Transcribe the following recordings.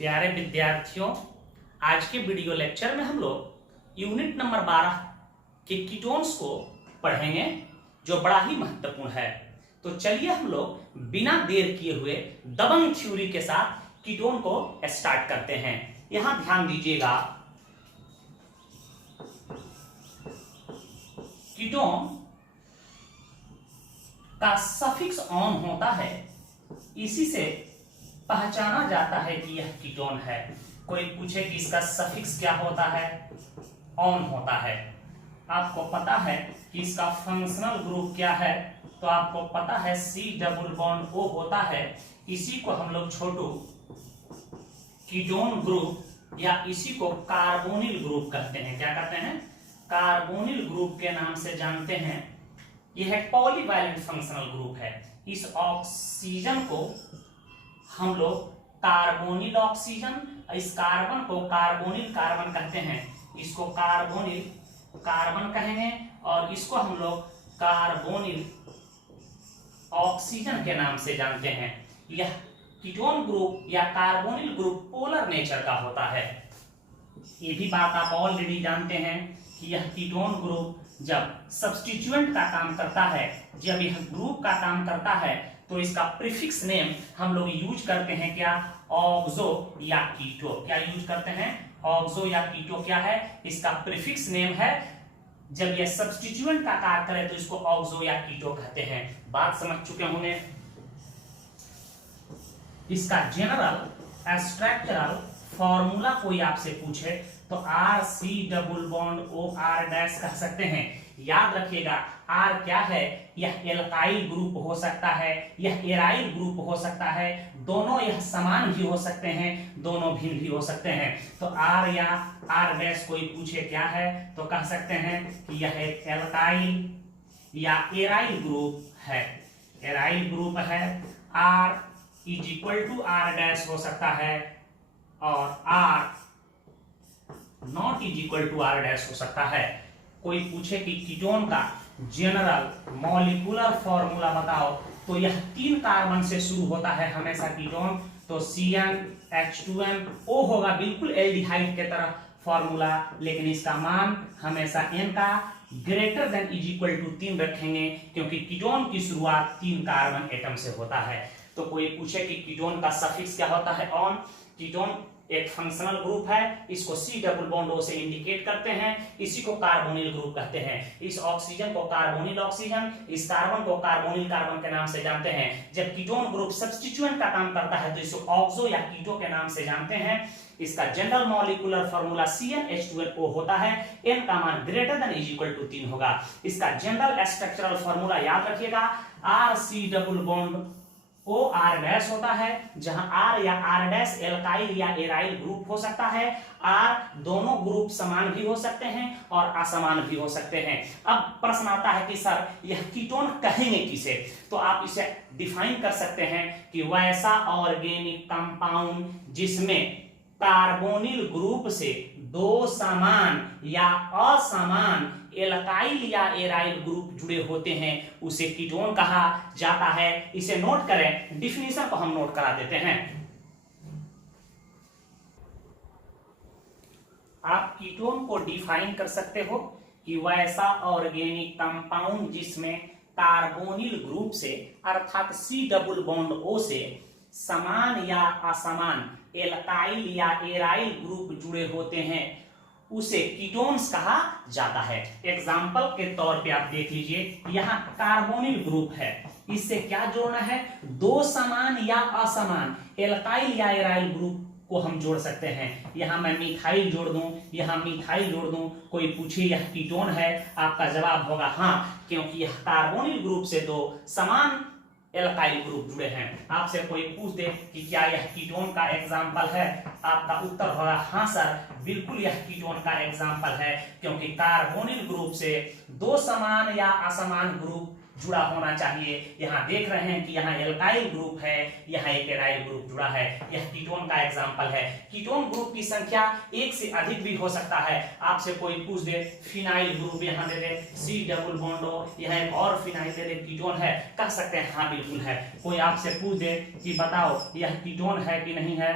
प्यारे विद्यार्थियों, आज के वीडियो लेक्चर में हम लोग यूनिट नंबर 12 के कीटोन्स को पढ़ेंगे जो बड़ा ही महत्वपूर्ण है। तो चलिए हम लोग बिना देर किए हुए दबंग थ्योरी के साथ कीटोन को स्टार्ट करते हैं। यहां ध्यान दीजिएगा, कीटोन का सफिक्स ऑन होता है, इसी से पहचाना जाता है कि यह कीटोन है। कोई पूछे कि इसका सफिक्स क्या होता है, ऑन होता है। आपको पता है कि इसका फंक्शनल ग्रुप क्या है, तो आपको पता है C+O होता है। इसी को हम लोग छोटू कीटोन ग्रुप या इसी को कार्बोनिल ग्रुप कहते हैं। क्या कहते हैं? कार्बोनिल ग्रुप के नाम से जानते हैं। यह एक पॉलीवैलेंट फंक्शनल ग्रुप है। इस ऑक्सीजन को हम लोग कार्बोनिल ऑक्सीजन, इस कार्बन को कार्बोनिल कार्बन कहते हैं। इसको कार्बोनिल कार्बन कहेंगे और इसको हम लोग कार्बोनिल ऑक्सीजन के नाम से जानते हैं। यह कीटोन ग्रुप या कार्बोनिल ग्रुप पोलर नेचर का होता है। ये भी बात आप ऑलरेडी जानते हैं कि यह कीटोन ग्रुप जब सब्स्टिट्यूएंट का काम करता है, जब यह ग्रुप का काम करता है, तो इसका प्रीफिक्स नेम हम लोग यूज करते हैं क्या? ऑक्सो या कीटो। क्या यूज करते हैं? ऑक्सो या कीटो। क्या है इसका प्रीफिक्स नेम? है जब यह सब्स्टिट्यूएंट का कार्य करे तो इसको ऑक्सो या कीटो कहते हैं। बात समझ चुके होंगे। इसका जनरल स्ट्रक्चरल फॉर्मूला कोई आपसे पूछे तो RC+OR' कह सकते हैं। याद रखिएगा, R क्या है? यह एल्काइल ग्रुप हो सकता है, यह एराइल ग्रुप हो सकता है, दोनों यह समान भी हो सकते हैं, दोनों भिन्न भी हो सकते हैं। तो R या R' कोई पूछे क्या है तो कह सकते हैं कि यह एक एल्काइल या एराइल ग्रुप है। एराइल ग्रुप है। R =R' हो सकता है और R ≠R' हो सकता है। कोई पूछे कि कीटोन का जनरल मॉलिक्यूलर फॉर्मूला बताओ, तो यह 3 कार्बन से शुरू होता है हमेशा कीटोन। तो CnH2nO होगा, बिल्कुल एल्डिहाइड के तरह फॉर्मूला, लेकिन इसका मान हमेशा n का ग्रेटर देन = 3 रखेंगे, क्योंकि कीटोन की शुरुआत 3 कार्बन एटम से होता है। तो कोई पूछे कि कीटोन का सफिक्स क्या होता है? ऑन। कीटोन एक फंक्शनल ग्रुप है, इसको C+O से इंडिकेट करते हैं, इसी को कार्बोनिल ग्रुप कहते हैं। इस ऑक्सीजन को कार्बोनिल ऑक्सीजन, इस कार्बन को कार्बोनिल कार्बन के नाम से जानते हैं। जब कीटोन ग्रुप सब्स्टिट्यूएंट का काम करता है तो इसको ऑक्सो या कीटो के नाम से जानते हैं। इसका जनरल मॉलिक्यूलर फॉर्मूला CnH2nO होता है, n का मान ग्रेटर देन = 3 होगा। इसका जनरल स्ट्रक्चरल फॉर्मूला याद रखिएगा, RC+OR' होता है, जहां R या R' एल्काइल या एराइल ग्रुप हो सकता है। R दोनों ग्रुप समान भी हो सकते हैं और असमान भी हो सकते हैं। अब प्रश्न आता है कि सर यह कीटोन कहेंगे किसे? तो आप इसे डिफाइन कर सकते हैं कि वैसा ऑर्गेनिक कंपाउंड जिसमें कार्बोनिल ग्रुप से 2 समान या असमान एल्काइल या एराइल ग्रुप जुड़े होते हैं, उसे कीटोन कहा जाता है। इसे नोट करें, डिफिनीशन को हम नोट करा देते हैं। आप कीटोन को डिफाइन कर सकते हो कि वैसा ऑर्गेनिक कंपाउंड जिसमें कार्बोनिल ग्रुप से अर्थात C+O से समान या असमान एल्काइल या एराइल ग्रुप जुड़े होते हैं, उसे कीटोन्स कहा जाता है। एग्जाम्पल के तौर पे आप देख लीजिए, यहाँ कार्बोनिल ग्रुप है, इससे क्या जोड़ना है? 2 समान या असमान एल्काइल या एराइल ग्रुप को हम जोड़ सकते हैं। यहाँ मैं मिथाइल जोड़ दूं, यहाँ मिथाइल जोड़ दूं। कोई पूछे यह कीटोन है, आपका जवाब होगा हाँ, क्योंकि यह कार्बोनिल ग्रुप से 2 समान एल्काइल ग्रुप जुड़े हैं। आपसे कोई पूछ दे कि क्या यह कीटोन का एग्जाम्पल है, आपका उत्तर होगा हाँ सर, बिल्कुल यह कीटोन का एग्जाम्पल है, क्योंकि कार्बोनिल ग्रुप से 2 समान या असमान ग्रुप जुड़ा होना चाहिए। यहाँ देख रहे हैं कि यहाँ एल्काइल ग्रुप है, यहाँ एक एराइल ग्रुप जुड़ा है, यह कीटोन का एग्जाम्पल है। कीटोन ग्रुप की संख्या 1 से अधिक भी हो सकता है। आपसे कोई पूछ दे फिनाइल ग्रुप यहाँ दे दे C+O, यहाँ एक और फिनाइल दे दे, कीटोन है, कह सकते हैं हाँ बिल्कुल है। कोई आपसे पूछ दे कि बताओ यह कीटोन है कि नहीं है,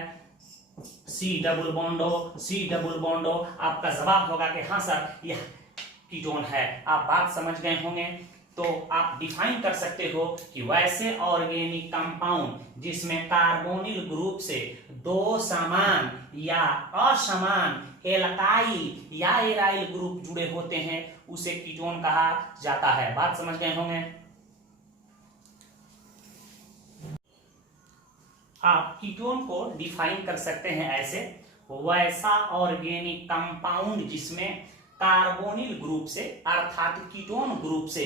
सी डबल बॉन्ड हो, सी डबल बॉन्ड हो, आपका जवाब होगा कि हाँ सर यह कीटोन है। आप बात समझ गए होंगे। तो आप डिफाइन कर सकते हो कि वैसे ऑर्गेनिक कंपाउंड जिसमें कार्बोनिल ग्रुप से दो समान या असमान एल्काइल या एराइल ग्रुप जुड़े होते हैं उसे कीटोन कहा जाता है। बात समझ गए होंगे। आप कीटोन को डिफाइन कर सकते हैं ऐसे, वैसा ऑर्गेनिक कंपाउंड जिसमें कार्बोनिल ग्रुप से अर्थात कीटोन ग्रुप से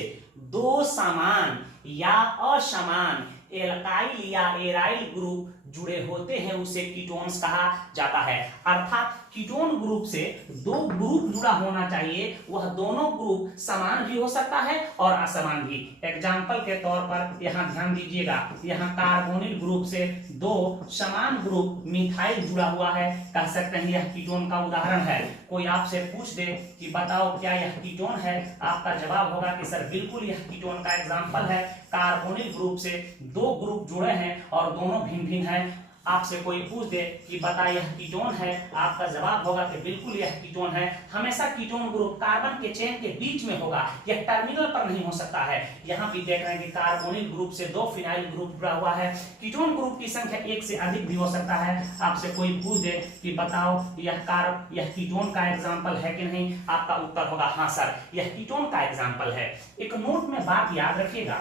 दो समान या असमान एल्काइल या एराइल ग्रुप जुड़े होते हैं उसे कीटोन्स कहा जाता है। अर्थात कीटोन ग्रुप से दो ग्रुप जुड़ा होना चाहिए, वह दोनों ग्रुप समान भी हो सकता है और असमान भी। एग्जाम्पल के तौर पर यहां ध्यान दीजिएगा, यहां कार्बोनिल ग्रुप से दो समान ग्रुप मिथाइल जुड़ा हुआ है, कह सकते हैं यह कीटोन का उदाहरण है। कोई आपसे पूछ दे कि बताओ क्या यह कीटोन है, आपका जवाब होगा कि सर बिल्कुल यह कीटोन का एग्जाम्पल है। कार्बोनिल ग्रुप से दो ग्रुप जुड़े हैं और दोनों भिन्न भिन्न हैं। आपसे कोई पूछ दे कि बता यह कीटोन है, आपका जवाब होगा कि बिल्कुल यह कीटोन है। हमेशा कीटोन ग्रुप कार्बन के चेन के बीच में होगा, यह टर्मिनल पर नहीं हो सकता है। यहाँ भी देख रहे हैं कि कार्बोनिल ग्रुप से दो फिनाइल ग्रुप जुड़ा हुआ है। कीटोन ग्रुप की संख्या एक से अधिक भी हो सकता है। आपसे कोई पूछ दे कि बताओ यह कीटोन का एग्जाम्पल है कि नहीं, आपका उत्तर होगा हाँ सर यह कीटोन का एग्जाम्पल है। एक नोट में बात याद रखिएगा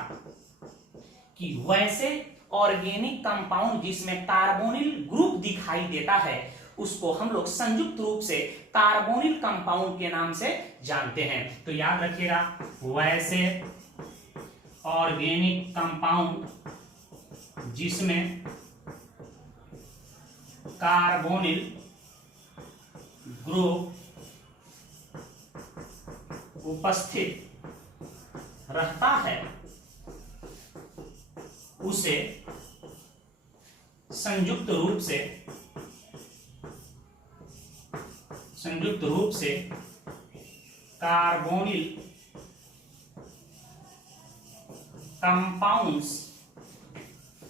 कि वैसे ऑर्गेनिक कंपाउंड जिसमें कार्बोनिल ग्रुप दिखाई देता है उसको हम लोग संयुक्त रूप से कार्बोनिल कंपाउंड के नाम से जानते हैं। तो याद रखिएगा, वैसे ऑर्गेनिक कंपाउंड जिसमें कार्बोनिल ग्रुप उपस्थित रहता है उसे संयुक्त रूप से कार्बोनिल कंपाउंड्स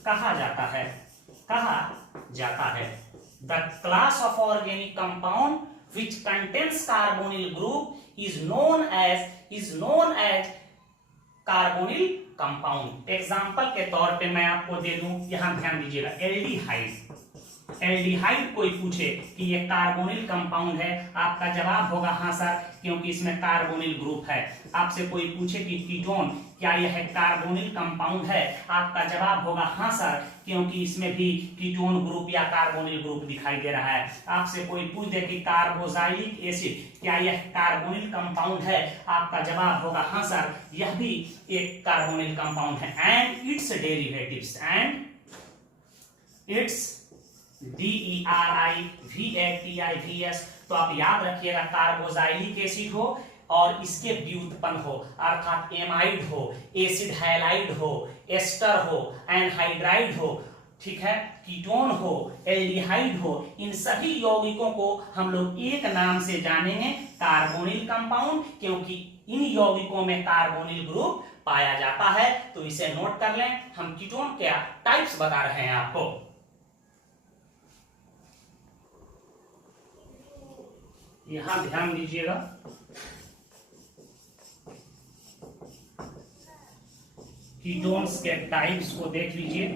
कहा जाता है। The class of organic compound which contains carbonyl group is known as carbonyl compound. Example के तौर पे मैं आपको दे दूं, यहां ध्यान दीजिएगा, एल्डिहाइड कोई पूछे कि ये कार्बोनिल कंपाउंड है, आपका जवाब होगा हाँ सर क्योंकि इसमें कार्बोनिल ग्रुप है। आपसे कोई पूछे कि कीटोन क्या यह कार्बोनिल कंपाउंड है, आपका जवाब होगा हाँ सर क्योंकि इसमें भी कीटोन ग्रुप या कार्बोनिल ग्रुप दिखाई दे रहा है। आपसे कोई पूछ दे कि कार्बोक्सिलिक एसिड क्या यह कार्बोनिल कंपाउंड है, आपका जवाब होगा हाँ सर यह भी एक कार्बोनिल कंपाउंड है। And it's derivatives DERIVATIVS। तो आप याद रखिएगा, कार्बोक्सिलिक एसिड हो और इसके व्युत्पन्न हो अर्थात एमाइड हो, एसिड हैलाइड हो, एस्टर हो, एनहाइड्राइड हो, ठीक है, कीटोन हो, एल्डिहाइड हो, इन सभी यौगिकों को हम लोग एक नाम से जानेंगे कार्बोनिल कंपाउंड, क्योंकि इन यौगिकों में कार्बोनिल ग्रुप पाया जाता है। तो इसे नोट कर लें, हम कीटोन क्या टाइप्स बता रहे हैं आपको। यहां ध्यान दीजिएगा, कीटोन्स के टाइप्स को देख लीजिए।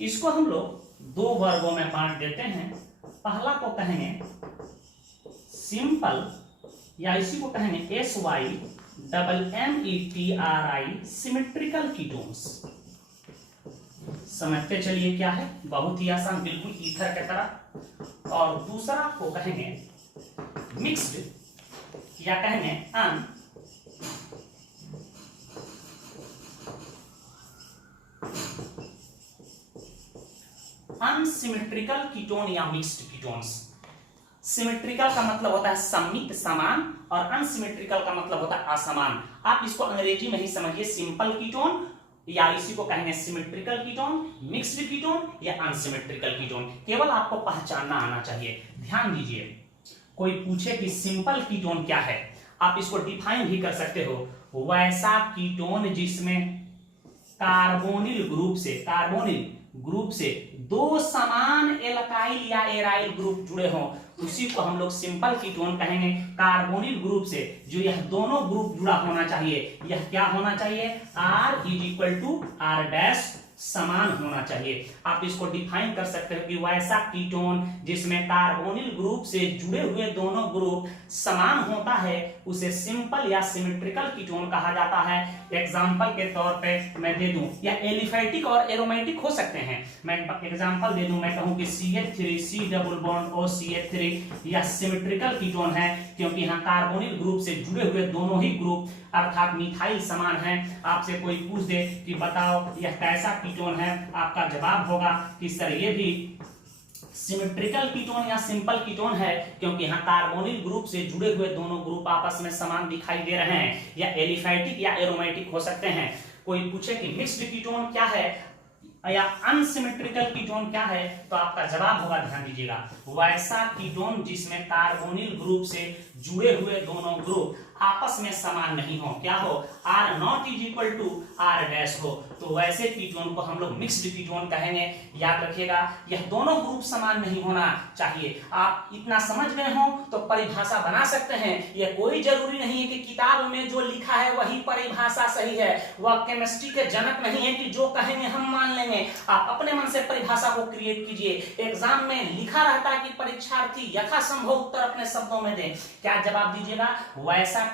इसको हम लोग दो वर्गों में बांट देते हैं। पहला को कहेंगे सिंपल या इसी को कहेंगे SYMMETRI सिमेट्रिकल कीटोन्स। समझते चलिए क्या है, बहुत ही आसान, बिल्कुल ईथर की तरह। और दूसरा को कहेंगे मिक्स्ड या कहेंगे अनसिमेट्रिकल कीटोन या मिक्स्ड कीटोन्स। सिमेट्रिकल का मतलब होता है सममित समान और अनसिमेट्रिकल का मतलब होता है असमान। आप इसको अंग्रेजी में ही समझिए, सिंपल कीटोन या इसी को कहेंगे सिमेट्रिकल कीटोन, मिक्स्ड कीटोन या अनसिमेट्रिकल कीटोन। केवल आपको पहचानना आना चाहिए। ध्यान दीजिए, कोई पूछे कि सिंपल कीटोन क्या है, आप इसको डिफाइन भी कर सकते हो, वैसा कीटोन जिसमें कार्बोनिल ग्रुप से दो समान एल्काइल या एराइल ग्रुप जुड़े हों, उसी को हम लोग सिंपल कीटोन कहेंगे। कार्बोनिल ग्रुप से जो यह दोनों ग्रुप जुड़ा होना चाहिए, यह क्या होना चाहिए, R is equal to R dash, समान होना चाहिए। आप इसको डिफाइन कर सकते हो कि वैसा कीटोन जिसमें कार्बोनिल ग्रुप से जुड़े हुए दोनों ग्रुप समान होता है उसे सिंपल या सिमेट्रिकल कीटोन कहा जाता है। एग्जांपल के तौर पे मैं दे दूं, या एलिफैटिक और एरोमेटिक हो सकते हैं। मैं एग्जांपल दे दूं, मैं कहूं कि CH3 C double bond O CH3 यह सिमेट्रिकल कीटोन है, क्योंकि यहाँ कार्बोनिल ग्रुप से जुड़े हुए दोनों ही ग्रुप अर्थात मिथाइल समान है। आपसे कोई पूछ दे कि बताओ यह कैसा कीटोन है, आपका जवाब होगा कि सर ये भी सिमेट्रिकल कीटोन या सिंपल कीटोन है, क्योंकि यहाँ कार्बोनिल ग्रुप से जुड़े हुए दोनों ग्रुप आपस में समान दिखाई दे रहे हैं। या एलिफैटिक या एरोमेटिक हो सकते हैं। कोई पूछे कि मिक्स्ड कीटोन क्या है या अनसिमेट्रिकल कीटोन क्या है, तो आपका जवाब होगा, ध्यान दीजिएगा, वैसा कीटोन जिसमें कार्बोनिल ग्रुप से जुड़े हुए दोनों ग्रुप आपस में समान नहीं हो, क्या हो, R not is equal to R dash हो, तो वैसे कीटोन को हम लोग मिक्स्ड कीटोन कहेंगे। याद रखिएगा, यह दोनों ग्रुप समान नहीं होना चाहिए। आप इतना समझ गए हो तो परिभाषा बना सकते हैं। यह कोई जरूरी नहीं है कि किताब में जो लिखा है वही परिभाषा सही है। वह केमिस्ट्री के जनक नहीं है कि जो कहेंगे हम मान लेंगे। आप अपने मन से परिभाषा को क्रिएट कीजिए। एग्जाम में लिखा रहता है कि परीक्षार्थी यथासंभव उत्तर अपने शब्दों में दें। क्या जवाब दीजिएगा, वैसा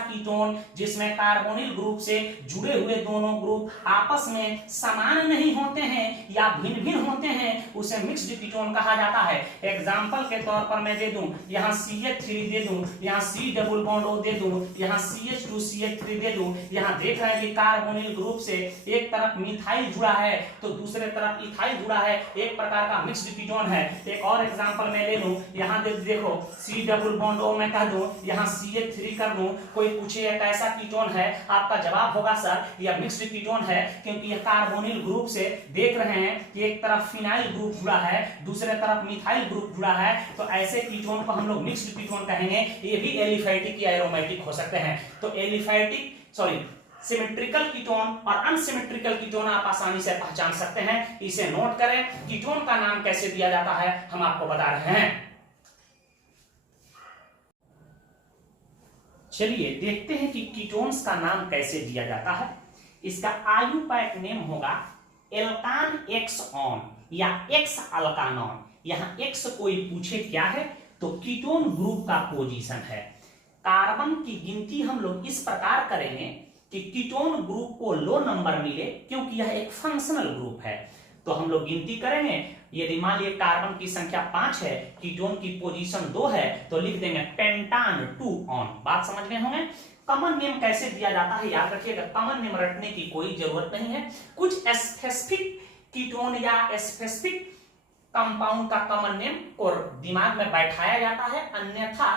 कीटोन जिसमें कार्बोनिल ग्रुप से जुड़े हुए दोनों ग्रुप आपस में समान नहीं होते हैं या भिन्न भिन्न होते हैं, उसे मिक्स्ड कीटोन कहा जाता है। एग्जांपल के तौर पर मैं दे दूं, यहाँ CH3 दे दूं, यहाँ C डबल बॉन्ड O दे दूं, यहाँ CH2 CH3 दे दूं। यहाँ देख रहे हैं कि कार्बोनिल ग्रुप से एक तरफ मिथाइल जुड़ा है तो दूसरे तरफ इथाइल जुड़ा है, एक प्रकार का मिक्स्ड कीटोन है। एक और एग्जांपल मैं ले लूं, यहाँ देखो C डबल बॉन्ड O मैं कह दूं, यहाँ CH3 कर दूं। कोई पूछे यह कैसा कीटोन है, आपका जवाब होगा सर यह मिक्स्ड कीटोन है, क्योंकि यह कार्बोनिल ग्रुप से देख रहे हैं कि एक तरफ फिनाइल ग्रुप जुड़ा है, दूसरे तरफ मिथाइल ग्रुप जुड़ा है, तो ऐसे कीटोन को हम लोग मिक्स्ड कीटोन कहेंगे। ये भी एलिफैटिक या एरोमेटिक हो सकते हैं। तो सिमेट्रिकल कीटोन और अनसिमेट्रिकल कीटोन आप आसानी से पहचान सकते हैं। इसे नोट करें। कीटोन का नाम कैसे दिया जाता है हम आपको बता रहे हैं। चलिए देखते हैं कि कीटोन्स का नाम कैसे दिया जाता है। इसका आयुपैक नेम होगा एल्कान एक्स ऑन या एक्स अल्कानॉन। यहाँ एक्स कोई पूछे क्या है, तो कीटोन ग्रुप का पोजीशन है। कार्बन की गिनती हम लोग इस प्रकार करेंगे कि कीटोन ग्रुप को लो नंबर मिले, क्योंकि यह एक फंक्शनल ग्रुप है। तो हम लोग गिनती करेंगे। यदि मान लिया कार्बन की संख्या 5 है, कीटोन की पोजीशन 2 है, तो लिख देंगे पेंटान 2 ऑन। बात समझ गए होंगे। कॉमन नेम कैसे दिया जाता है याद रखिएगा, कॉमन नेम रटने की कोई जरूरत नहीं है। कुछ स्पेसिफिक कीटोन या स्पेसिफिक कंपाउंड का कॉमन नेम और दिमाग में बैठाया जाता है, अन्यथा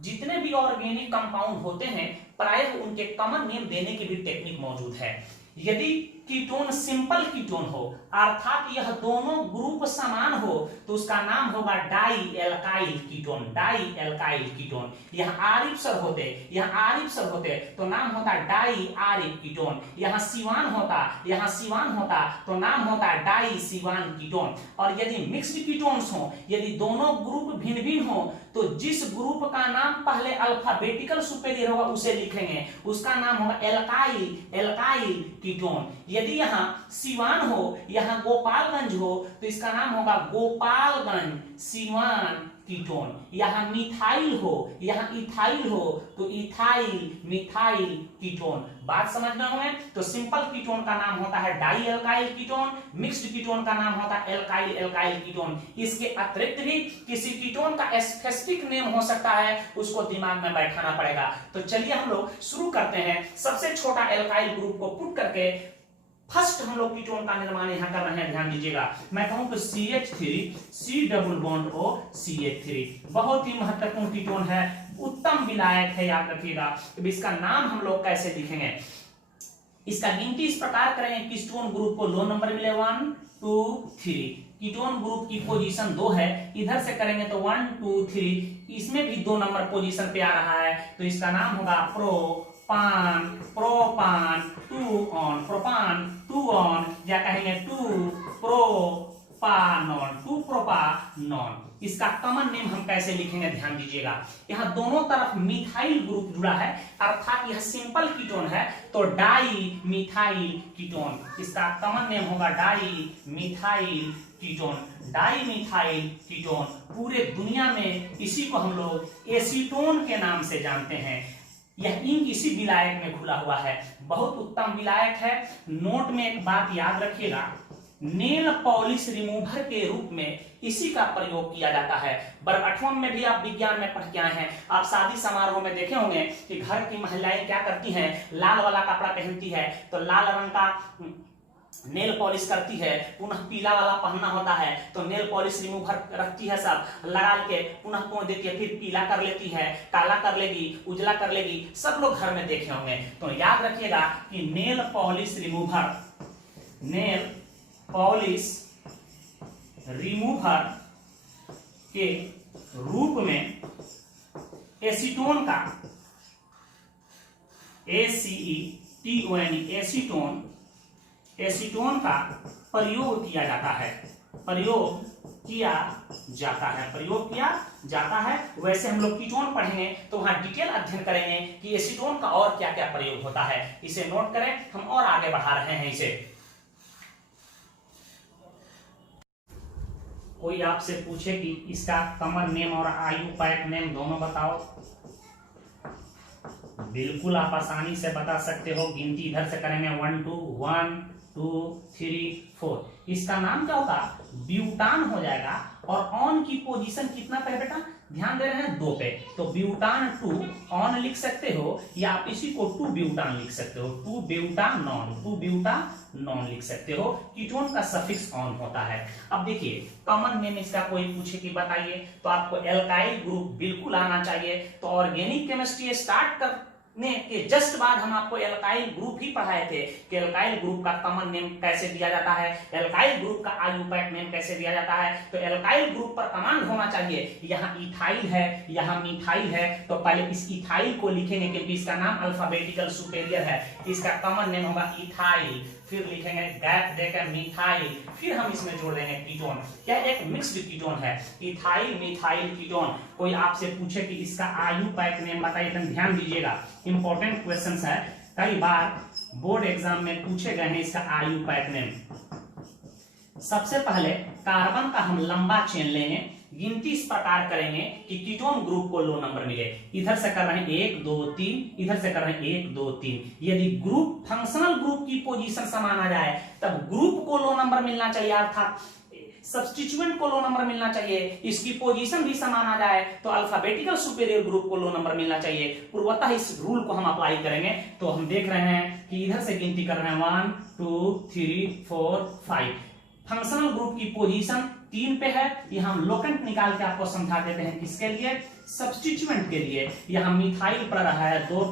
जितने भी ऑर्गेनिक कंपाउंड होते हैं प्रायः उनके कॉमन नेम देने की भी टेक्निक मौजूद है। यदि कीटोन सिंपल कीटोन हो अर्थात यह दोनों ग्रुप समान हो, तो उसका नाम होगा dialkyl ketone. Dialkyl ketone. यहाँ आरिफ सर होते तो नाम होता डाई आरिफ कीटोन। यहाँ सिवान होता तो नाम होता डाई सिवान कीटोन। और यदि मिक्स्ड कीटोन्स हो, यदि दोनों ग्रुप भिन्न भिन्न हो, तो जिस ग्रुप का नाम पहले अल्फाबेटिकल सुपेरियर होगा उसे लिखेंगे, उसका नाम होगा एल्काइल कीटोन। यदि यहाँ सिवान हो, यहाँ गोपालगंज हो, तो इसका नाम होगा गोपालगंज सिवान कीटोन। यहाँ मिथाइल हो, यहाँ इथाइल हो, तो इथाइल मिथाइल कीटोन। बात समझ में होंगे। तो सिंपल कीटोन का नाम होता है dialkyl ketone, mixed ketone का नाम होता है एल्काइल कीटोन। इसके अतिरिक्त भी किसी कीटोन का स्पेसिफिक नेम हो सकता है, उसको दिमाग में बैठाना पड़ेगा। तो चलिए हम लोग शुरू करते हैं। सबसे छोटा एल्काइल ग्रुप को पुट करके फर्स्ट हम लोग कीटोन का निर्माण यहां कर रहे हैं, ध्यान दीजिएगा। मैं कहूं तो CH3 C double bond O CH3 बहुत ही महत्वपूर्ण कीटोन है, उत्तम विलायक है, याद रखिएगा। अब इसका नाम हम लोग कैसे लिखेंगे, इसका गिनती इस प्रकार करेंगे। कीटोन ग्रुप को लो नंबर मिले 1 2 3। कीटोन ग्रुप की पोजीशन 2 है, इधर से करेंगे तो 1 2 3, इसमें भी 2 नंबर पोजीशन पे आ रहा है, तो इसका नाम होगा प्रोपान 2 ऑन, प्रोपान 2 ऑन, या कहेंगे 2 प्रोपान प्रोपानॉन, टू प्रोपानॉन। इसका कॉमन नेम हम कैसे लिखेंगे ध्यान दीजिएगा, यहाँ दोनों तरफ मिथाइल ग्रुप जुड़ा है, अर्थात यह सिंपल कीटोन है, तो डाई मिथाइल कीटोन। इसका कॉमन नेम होगा di methyl ketone. Di methyl ketone पूरे दुनिया में इसी को हम लोग एसीटोन के नाम से जानते हैं। यह इंक इसी विलायक में खुला हुआ है, बहुत उत्तम विलायक है। नोट में एक बात याद रखिएगा, नेल पॉलिश रिमूवर के रूप में इसी का प्रयोग किया जाता है। वर्ग 8वां में भी आप विज्ञान में पढ़ के आए हैं, आप शादी समारोह में देखे होंगे कि घर की महिलाएं क्या करती हैं, लाल वाला कपड़ा पहनती है तो लाल रंग का नेल पॉलिश करती है, पुनः पीला वाला पहनना होता है तो नेल पॉलिश रिमूवर रखती है, सब लगा के पुनः पोंछ देती है, फिर पीला कर लेती है, काला कर लेगी, उजला कर लेगी, सब लोग घर में देखे होंगे। तो याद रखिएगा कि nail polish remover, nail polish remover के रूप में एसीटोन का, एसीटोन, एसीटोन का प्रयोग किया जाता है, प्रयोग किया जाता है। वैसे हम लोग कीटोन पढ़ेंगे तो वहां डिटेल अध्ययन करेंगे कि एसीटोन का और क्या क्या प्रयोग होता है। इसे नोट करें, हम और आगे बढ़ा रहे हैं इसे। कोई आपसे पूछे कि इसका कॉमन नेम और आयुपैक नेम दोनों बताओ, बिल्कुल आप आसानी से बता सकते हो। गिनती इधर से करेंगे 1 2 3 4। इसका नाम क्या होगा, ब्यूटान हो जाएगा। और ऑन की पोजीशन कितना पे बेटा, ध्यान दे रहे हैं 2 पे, तो ब्यूटान 2 ऑन लिख सकते हो, या आप इसी को 2 ब्यूटान लिख सकते हो, 2 ब्यूटानॉन लिख सकते हो। कीटोन का सफिक्स ऑन होता है। अब देखिए कॉमन नेम इसका कोई पूछे कि बताइए, तो आपको एल्काइल ग्रुप बिल्कुल आना चाहिए। तो ऑर्गेनिक केमिस्ट्री स्टार्ट करने के जस्ट बाद हम आपको एल्काइल ग्रुप ही पढ़ाए थे कि एल्काइल ग्रुप का कॉमन नेम कैसे दिया जाता है, एल्काइल ग्रुप का आयुपैक नेम कैसे दिया जाता है। तो एल्काइल ग्रुप पर कमांड होना चाहिए, यहाँ इथाइल है, यहाँ मिथाइल है, तो पहले इस इथाइल को लिखेंगे क्योंकि इसका नाम अल्फाबेटिकल सुपेरियर है। इसका कॉमन नेम होगा इथाइल, फिर लिखेंगे गैप देकर मिथाइल, फिर हम इसमें जोड़ देंगे कीटोन। क्या एक मिक्स्ड कीटोन है, इथाइल मिथाइल कीटोन। कोई आपसे पूछे कि इसका आयुपैक नेम बताइए, तो ध्यान दीजिएगा, इंपॉर्टेंट क्वेश्चंस है, कई बार बोर्ड एग्जाम में पूछे गए हैं इसका आयुपैक नेम। सबसे पहले कार्बन का हम लंबा चेन लेंगे, गिनती इस प्रकार करेंगे कि कीटोन ग्रुप को लो नंबर मिले। इधर से कर रहे हैं 1 2 3, इधर से कर रहे हैं 1 2 3। यदि ग्रुप फंक्शनल ग्रुप की पोजीशन समान आ जाए तब ग्रुप को लो नंबर मिलना चाहिए, अर्थात सब्स्टिट्यूएंट को लो नंबर मिलना चाहिए। इसकी पोजीशन भी समान आ जाए तो अल्फाबेटिकल सुपेरियर ग्रुप को लो नंबर मिलना चाहिए। पूर्वतः इस रूल को हम अप्लाई करेंगे। तो हम देख रहे हैं कि इधर से गिनती कर रहे हैं 1 2 3 4 5। फंक्शनल ग्रुप की पोजीशन 3 पे है, यहां हम लोकेंट निकाल के आपको समझा देते हैं, किसके लिए, सब्स्टिट्यूएंट के लिए। यहां मिथाइल पर रहा है 2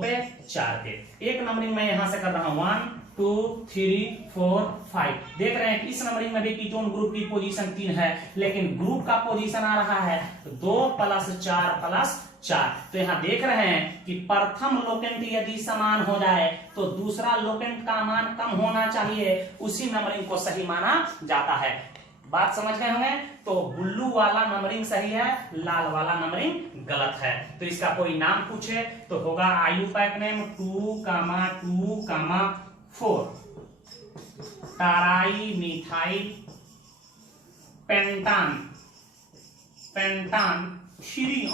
पे 4 पे। एक नंबरिंग में यहां से कर रहा हूं 1 2 3 4 5। देख रहे हैं कि इस नंबरिंग में भी कीटोन ग्रुप की पोजीशन 3 है, लेकिन ग्रुप का पोजीशन आ रहा है 2 + 4 + 4। तो यहां देख रहे हैं कि प्रथम लोकेंट यदि समान हो जाए तो दूसरा लोकेंट का मान कम होना चाहिए, उसी नंबरिंग को सही माना जाता है। बात समझ गए होंगे। तो ब्लू वाला नंबरिंग सही है, लाल वाला नंबरिंग गलत है। तो इसका कोई नाम पूछे तो होगा आयुपैक नेम 2, 2, 4 टाराई मिथाइल पेंटान 3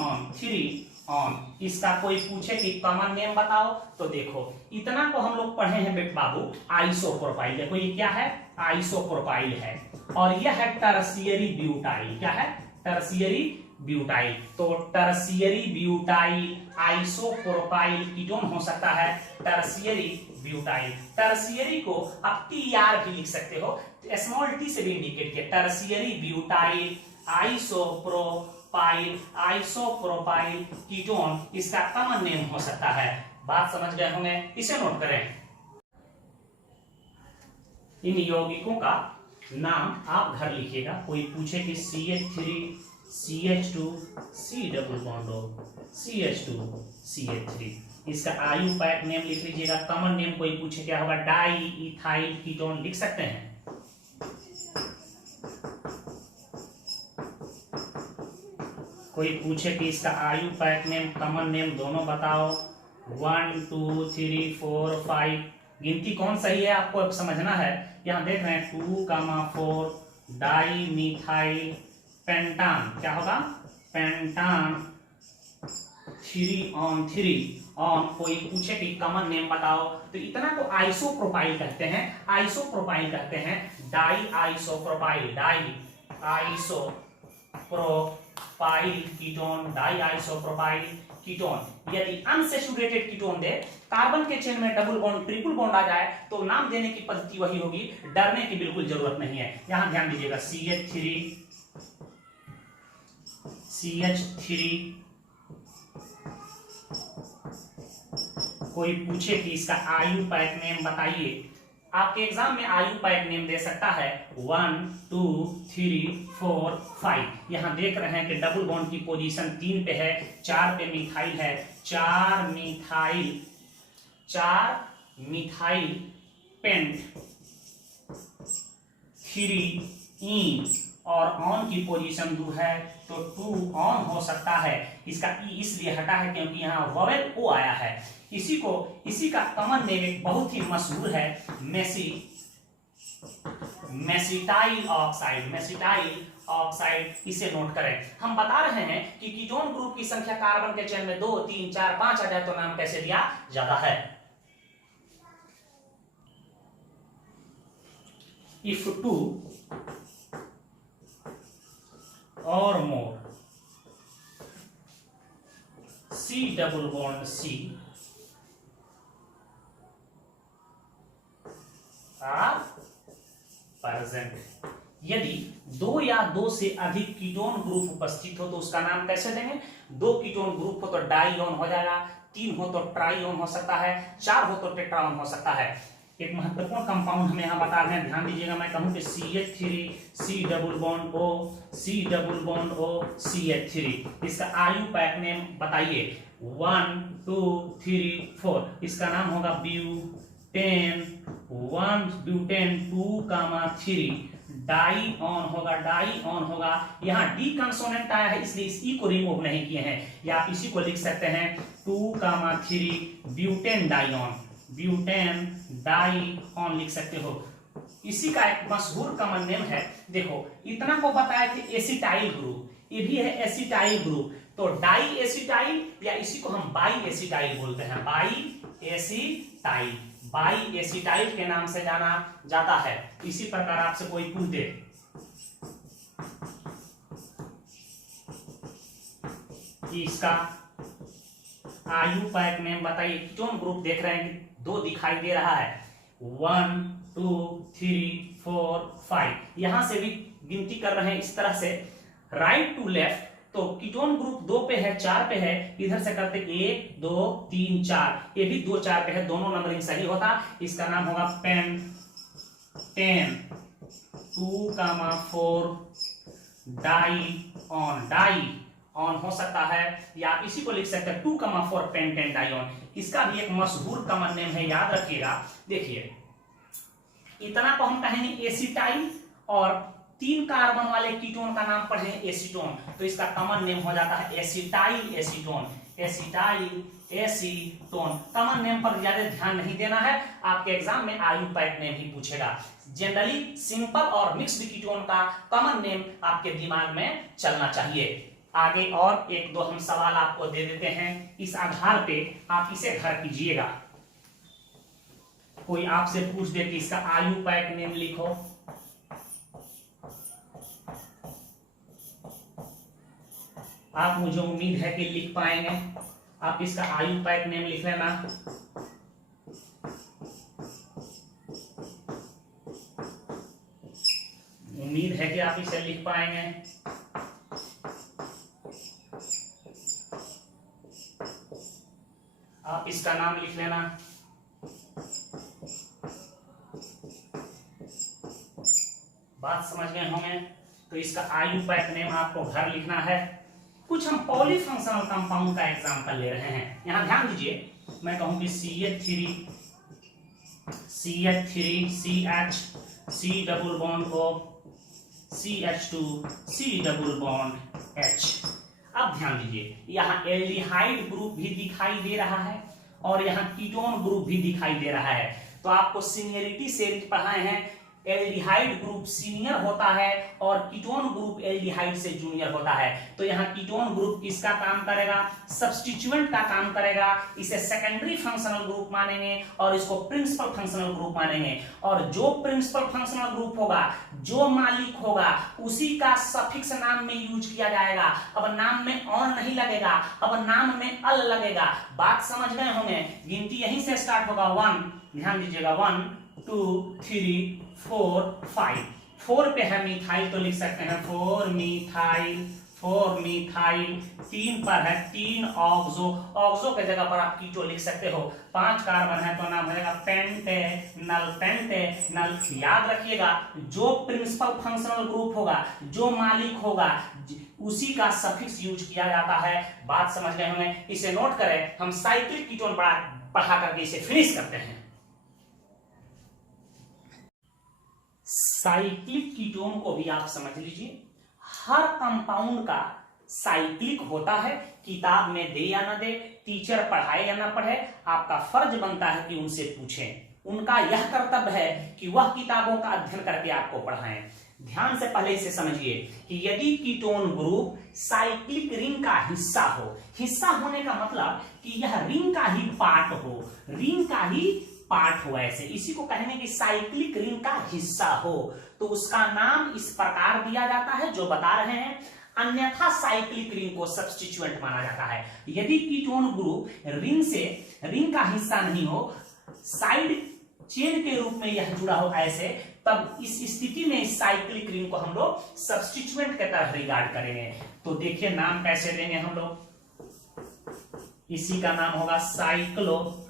ऑन। इसका कोई पूछे कि कॉमन नेम बताओ, तो देखो इतना को हम लोग पढ़े हैं बेट बाबू, आइसोप्रोपाइल। देखो ये क्या है, आइसोप्रोपाइल है, और यह है टर्शियरी ब्यूटाइल। क्या है, टर्शियरी ब्यूटाइल। तो टर्शियरी ब्यूटाइल आइसोप्रोपाइल कीटोन हो सकता है, टर्शियरी ब्यूटाइल। टर्शियरी को आप TR भी लिख सकते हो, स्मॉल t से भी इंडिकेट किया, टर्शियरी ब्यूटाइल आइसोप्रोपाइल कीटोन इसका कॉमन नेम हो सकता है। बात समझ गए होंगे, इसे नोट करें। इन यौगिकों का नाम आप घर लिखिएगा। कोई पूछे कि CH3 CH2 C double bond CH2 CH3, इसका आयुपैक नेम लिख लीजिएगा। कॉमन नेम कोई पूछे क्या होगा, डाई इथाइल कीटोन लिख सकते हैं। कोई पूछे कि इसका आयु पैक नेम कॉमन नेम दोनों बताओ, 1 2 3 4 5, गिनती कौन सही है आपको अब समझना है। यहाँ देख रहे हैं 2,4 डाई मिथाइल पेंटान, क्या होगा पेंटान 3 ऑन कोई पूछे कि कॉमन नेम बताओ तो इतना को आइसोप्रोपाइल कहते हैं, आइसोप्रोपाइल कहते हैं, diisopropyl, diisopropyl ketone, diisopropyl ketone. यदि अनसैचुरेटेड कीटोन दे, कार्बन के चेन में डबल बॉन्ड ट्रिपल बॉन्ड आ जाए तो नाम देने की पद्धति वही होगी, डरने की बिल्कुल जरूरत नहीं है। यहां ध्यान दीजिएगा CH3 कोई पूछे कि इसका आयु पैक नेम बताइए, आपके एग्जाम में आयु पैक नेम दे सकता है 1 2 3 4 5। यहां देख रहे हैं कि डबल बॉन्ड की पोजीशन 3 पे है, 4 पे मिथाइल है, 4 मिथाइल पेंट 3 इन और ऑन की पोजीशन 2 है तो 2 ऑन हो सकता है। इसका ई इसलिए हटा है क्योंकि यहाँ वोवेल ओ आया है। इसी का कॉमन नेम एक बहुत ही मशहूर है, मेसिटाइल ऑक्साइड, इसे नोट करें। हम बता रहे हैं कि कीटोन ग्रुप की संख्या कार्बन के चेन में 2 3 4 5 आ जाए तो नाम कैसे दिया जाता है। If 2 or more C double bond C are present, यदि 2 या 2 से अधिक कीटोन ग्रुप उपस्थित हो तो उसका नाम कैसे देंगे। 2 कीटोन ग्रुप हो तो डाईओन हो जाएगा, 3 हो तो ट्राईओन हो सकता है, 4 हो तो टेट्राओन हो सकता है। एक महत्वपूर्ण कंपाउंड हमें यहाँ बता रहे हैं, ध्यान दीजिएगा। मैं कहूं कि CH3 C double bond O CH3, इसका आयु पैक नेम बताइए 1 2 3 4, इसका नाम होगा ब्यूटेन 1 ब्यूटेन 2,3 डाई ऑन होगा। यहाँ डी कंसोनेंट आया है इसलिए इस ई को रिमूव नहीं किए हैं, या आप इसी को लिख सकते हैं 2,3 ब्यूटेन डाई ऑन लिख सकते हो। इसी का एक मशहूर कॉमन नेम है, देखो इतना को बताया कि एसिटाइल ग्रुप, ये भी है एसिटाइल ग्रुप, तो डाई एसिटाइल या इसी को हम बाई एसिटाइल बोलते हैं, बाई एसिटाइल के नाम से जाना जाता है। इसी प्रकार आपसे कोई पूछ दे कि इसका आयु पैक नेम बताइए, कीटोन ग्रुप देख रहे हैं कि 2 दिखाई दे रहा है, 1 2 3 4 5, यहां से भी गिनती कर रहे हैं इस तरह से राइट टू लेफ्ट, तो कीटोन ग्रुप 2 पे है 4 पे है, इधर से करते 1 2 3 4, ये भी 2 4 पे है, दोनों नंबरिंग सही होता। इसका नाम होगा पेंटेन 2,4 डाई ऑन हो सकता है, या आप इसी को लिख सकते हैं 2,4 पेंटेन डाइऑन। इसका भी एक मशहूर कॉमन नेम है, याद रखिएगा। देखिए इतना को हम कहेंगे एसिटाइल, और 3 कार्बन वाले कीटोन का नाम पढ़े एसीटोन, तो इसका कॉमन नेम हो जाता है एसिटाइल एसीटोन। कॉमन नेम पर ज्यादा ध्यान नहीं देना है, आपके एग्जाम में आयु पैक नेम ही पूछेगा। जनरली सिंपल और मिक्स्ड कीटोन का कॉमन नेम आपके दिमाग में चलना चाहिए। आगे और 1-2 हम सवाल आपको दे देते हैं, इस आधार पे आप इसे घर कीजिएगा। कोई आपसे पूछ दे कि इसका आयु पैक नेम लिखो, आप मुझे उम्मीद है कि लिख पाएंगे। आप इसका आयु पैक नेम लिख लेना। उम्मीद है कि आप इसे लिख पाएंगे। आप इसका नाम लिख लेना। बात समझ गए होंगे। तो इसका आयु पैक नेम आपको घर लिखना है। कुछ हम पॉलीफंक्शनल कंपाउंड का एग्जांपल ले रहे हैं। यहां ध्यान दीजिए, मैं कहूं कि CH3 CH C double bond O CH2 C double bond H। अब ध्यान दीजिए, यहाँ एल्डिहाइड ग्रुप भी दिखाई दे रहा है और यहाँ कीटोन ग्रुप भी दिखाई दे रहा है। तो आपको सीनियरिटी सीरीज पढ़ाए हैं, एल्डिहाइड ग्रुप सीनियर होता है और कीटोन ग्रुप एल्डिहाइड से जूनियर होता है। तो यहाँ कीटोन ग्रुप किसका काम करेगा, सब्स्टिट्यूएंट का काम करेगा। इसे सेकेंडरी फंक्शनल ग्रुप मानेंगे और इसको प्रिंसिपल फंक्शनल ग्रुप मानेंगे। और जो प्रिंसिपल फंक्शनल ग्रुप होगा, जो मालिक होगा, उसी का सफिक्स नाम में यूज किया जाएगा। अब नाम में ऑन नहीं लगेगा, अब नाम में अल लगेगा। बात समझ गए होंगे। गिनती यहीं से स्टार्ट होगा, 1, ध्यान दीजिएगा, 1 2 3 4 5। 4 पे है मिथाइल तो लिख सकते हैं 4 मिथाइल, 4 मिथाइल। 3 पर है 3 ऑक्सो, ऑक्सो के जगह पर आप कीटो लिख सकते हो। 5 कार्बन है तो नाम हो जाएगा पेंटेनल, पेंटेनल। याद रखिएगा, जो प्रिंसिपल फंक्शनल ग्रुप होगा, जो मालिक होगा, उसी का सफिक्स यूज किया जाता है। बात समझ गए होंगे। इसे नोट करें, हम साइक्लिक कीटोन पढ़ा करके इसे फिनिश करते हैं। साइक्लिक कीटोन को भी आप समझ लीजिए, हर कंपाउंड का साइक्लिक होता है। किताब में दे या ना दे, टीचर पढ़ाए या ना पढ़े, आपका फर्ज बनता है कि उनसे पूछें। उनका यह कर्तव्य है कि वह किताबों का अध्ययन करके आपको पढ़ाएं। ध्यान से पहले इसे समझिए कि यदि कीटोन ग्रुप साइक्लिक रिंग का हिस्सा हो, हिस्सा होने का मतलब कि यह रिंग का ही पार्ट हो, रिंग का ही पार्ट हो, ऐसे इसी को कहेंगे कि साइक्लिक रिंग का हिस्सा हो, तो उसका नाम इस प्रकार दिया जाता है जो बता रहे हैं। अन्यथा साइक्लिक रिंग को सब्स्टिट्यूएंट माना जाता है। यदि कीटोन ग्रुप रिंग का हिस्सा नहीं हो, साइड चेन के रूप में यह जुड़ा हो ऐसे, तब इस स्थिति में इस साइक्लिक रिंग को हम लोग सब्स्टिट्यूएंट के तरह रिगार्ड करेंगे। तो देखिए नाम कैसे देंगे हम लोग। इसी का नाम होगा साइक्लो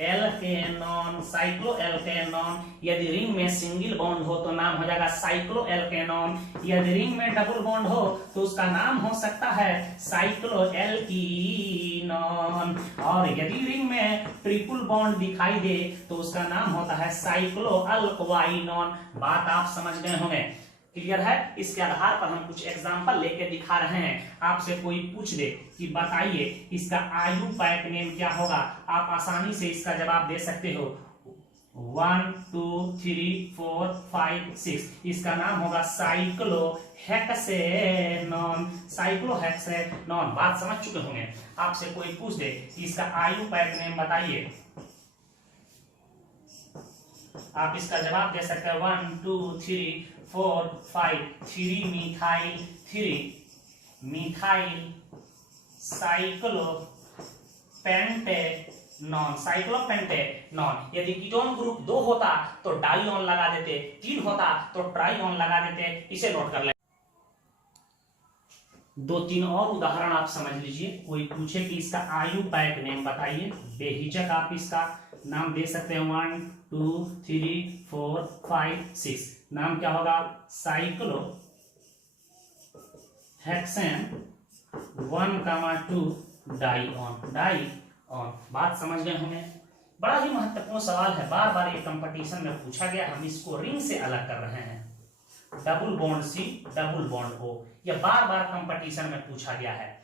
एल्केनॉन, साइक्लो एल्केनॉन। यदि रिंग में सिंगल बॉन्ड हो तो नाम हो जाएगा साइक्लो एल्केनॉन। यदि रिंग में डबल बॉन्ड हो तो उसका नाम हो सकता है साइक्लो एल्कीनॉन। और यदि रिंग में ट्रिपल बॉन्ड दिखाई दे तो उसका नाम होता है साइक्लो अल्क्वाइनॉन। बात आप समझ गए होंगे, क्लियर है। इसके आधार पर हम कुछ एग्जांपल लेके दिखा रहे हैं। आपसे कोई पूछ दे कि बताइए इसका आयुपैक नेम क्या होगा, आप आसानी से इसका जवाब दे सकते हो। 1 2 3 4 5 6, इसका नाम होगा साइक्लोहेक्सेनॉन, साइक्लोहेक्सेनॉन। बात समझ चुके होंगे। आपसे कोई पूछ दे कि इसका आयुपैक नेम बताइए, आप इसका जवाब दे सकते हैं 1 2 3 4 5। 3 मिथाइल, 3 मिथाइल साइक्लोपेंटेनॉन, साइक्लोपेंटेनॉन। यदि कीटोन ग्रुप 2 होता तो डाइऑन लगा देते, 3 होता तो ट्राइऑन लगा देते। इसे नोट कर ले। 2-3 और उदाहरण आप समझ लीजिए। कोई पूछे कि इसका आयुपैक नेम बताइए, बेहिचक आप इसका नाम दे सकते हैं। 1 2 3 4 5 6। नाम क्या होगा, साइक्लो हेक्सेन 1,2 डाइऑन, डाइऑन। बात समझ गए होंगे। बड़ा ही महत्वपूर्ण सवाल है, बार बार ये कंपटीशन में पूछा गया। हम इसको रिंग से अलग कर रहे हैं। Double bond C, double bond O, यह बार बार कंपटीशन में पूछा गया है।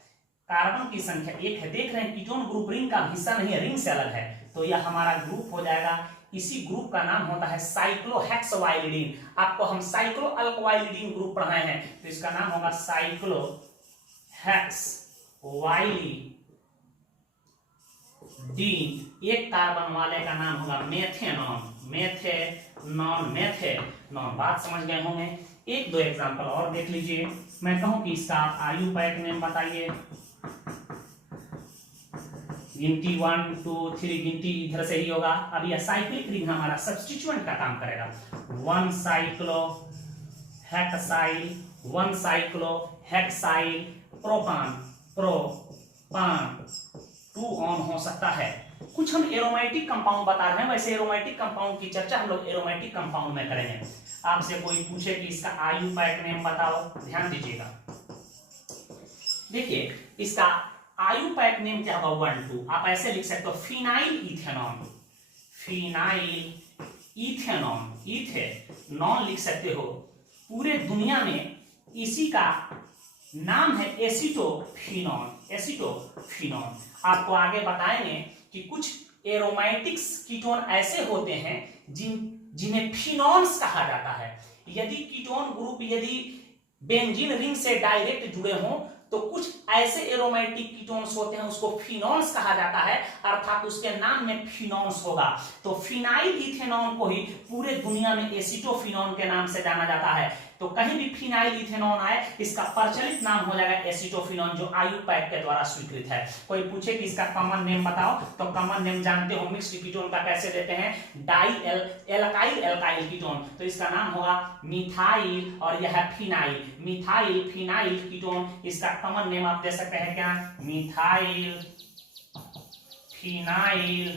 कार्बन की संख्या 1 है, देख रहे हैं कीटोन ग्रुप रिंग का हिस्सा नहीं है, रिंग से अलग है, तो यह हमारा ग्रुप हो जाएगा। इसी ग्रुप का नाम होता है साइक्लोहेक्सवाइलिडीन। आपको हम साइक्लो अल्क्वाइलिडीन ग्रुप पढ़ाए हैं, तो इसका नाम होगा साइक्लोहेक्सवाइलिडीन। एक कार्बन वाले का नाम होगा मेथेनॉन, मेथेनॉन। बात समझ गए होंगे। 1-2 एग्जांपल और देख लीजिए। मैं कहूं कि इसका आप आयुपैक नेम बताइए, गिनती 1 2 3, गिनती इधर से ही होगा। अब यह साइक्लिक रिंग हमारा सब्स्टिट्यूएंट का काम करेगा। 1 साइक्लोहेक्साइल, 1 साइक्लोहेक्साइल प्रोपान, 2 ऑन हो सकता है। कुछ हम एरोमेटिक कंपाउंड बता रहे हैं, वैसे एरोमेटिक कंपाउंड की चर्चा हम लोग एरोमेटिक कंपाउंड में करेंगे। आपसे कोई पूछे कि इसका आयुपैक नेम बताओ, ध्यान दीजिएगा। देखिए इसका आयुपैक नेम क्या होगा, 1 2। आप ऐसे लिख सकते हो फिनाइल इथेनॉन, फिनाइल इथेनॉन, इथेनॉन लिख सकते हो। पूरे दुनिया में इसी का नाम है एसीटोफिनॉन। एसीटोफिनॉन आपको आगे बताएंगे कि कुछ एरोमेटिक्स कीटोन ऐसे होते हैं जिन्हें फिनॉन्स कहा जाता है। यदि कीटोन ग्रुप यदि बेंजीन रिंग से डायरेक्ट जुड़े हों तो कुछ ऐसे एरोमेटिक कीटोन्स होते हैं उसको फिनॉन्स कहा जाता है, अर्थात उसके नाम में फिनॉन्स होगा। तो फिनाइल इथेनॉन को ही पूरे दुनिया में एसीटोफिनॉन के नाम से जाना जाता है। तो कहीं भी फिनाइल इथेनॉन आए इसका प्रचलित नाम हो जाएगा एसीटोफिनॉन, जो आयुपैक के द्वारा स्वीकृत है। कोई पूछे कि इसका कॉमन नेम बताओ तो कॉमन नेम जानते हो मिक्स्ड कीटोन का कैसे देते हैं, डाई एल्काइल एल्काइल कीटोन, तो इसका नाम होगा मिथाइल और यह है फिनाइल, मिथाइल फिनाइल कीटोन। इसका कॉमन नेम आप दे सकते हैं क्या, methyl phenyl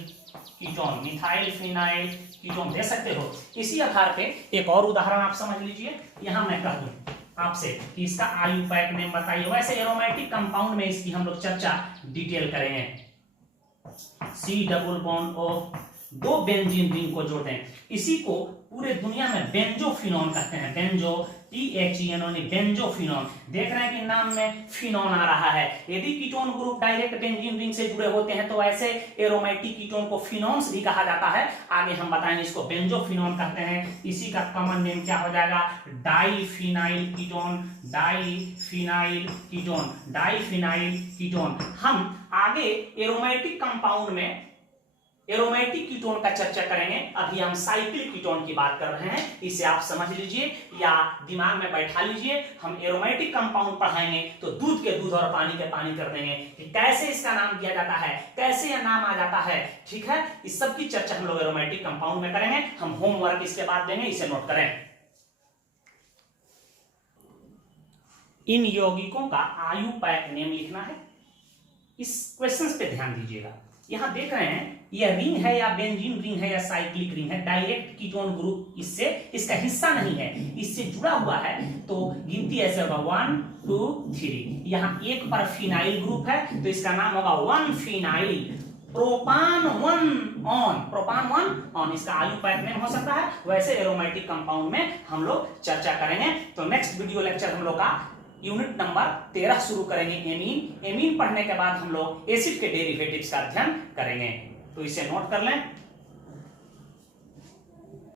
ketone, methyl phenyl ketone दे सकते हो। इसी आधार पे एक और उदाहरण आप समझ लीजिए, यहां मैं कह दूं आपसे कि इसका आयुपैक नेम बताइए। वैसे एरोमेटिक कंपाउंड में इसकी हम लोग चर्चा डिटेल करेंगे। सी डबल बॉन्ड ओ, दो बेंजीन रिंग को जोड़ते हैं, इसी को पूरे दुनिया में बेंजोफिनॉन कहते हैं। Benzo THENON, benzophenone. देख रहे हैं कि नाम में फिनॉन आ रहा है। यदि ketone group direct benzene ring से जुड़े होते हैं तो ऐसे एरोमेटिक कीटोन को फिनॉन्स भी कहा जाता है। आगे हम बताएंगे इसको बेंजोफिनॉन कहते हैं। इसी का कॉमन नेम क्या हो जाएगा, diphenyl ketone, diphenyl ketone, diphenyl ketone. हम आगे एरोमेटिक कंपाउंड में एरोमेटिक कीटोन का चर्चा करेंगे। अभी हम साइक्लिक कीटोन की बात कर रहे हैं, इसे आप समझ लीजिए या दिमाग में बैठा लीजिए। हम एरोमेटिक कंपाउंड पढ़ाएंगे तो दूध के दूध और पानी के पानी कर देंगे कि कैसे इसका नाम दिया जाता है, कैसे यह नाम आ जाता है। ठीक है, इस सब की चर्चा हम लोग एरोमेटिक कंपाउंड में करेंगे। हम होमवर्क इसके बाद देंगे, इसे नोट करें। इन यौगिकों का आयुपैक नेम लिखना है। इस क्वेश्चंस पे ध्यान दीजिएगा। यहां देख रहे हैं यह रिंग है या बेंजीन रिंग है या साइक्लिक रिंग है, डायरेक्ट कीटोन ग्रुप इससे इसका हिस्सा नहीं है, इससे जुड़ा हुआ है। तो गिनती ऐसे होगा 1 2 3। यहां एक पर फिनाइल ग्रुप है तो इसका नाम होगा 1 फिनाइल। प्रोपान 1 ऑन, प्रोपान 1 ऑन इसका आयुपैक नेम हो सकता है। वैसे एरोमेटिक कंपाउंड में हम लोग चर्चा करेंगे। तो नेक्स्ट वीडियो लेक्चर हम लोग का यूनिट नंबर 13 शुरू करेंगे, एमीन। एमीन पढ़ने के बाद हम लोग एसिड के डेरिवेटिव्स का अध्ययन करेंगे। तो इसे नोट कर लें।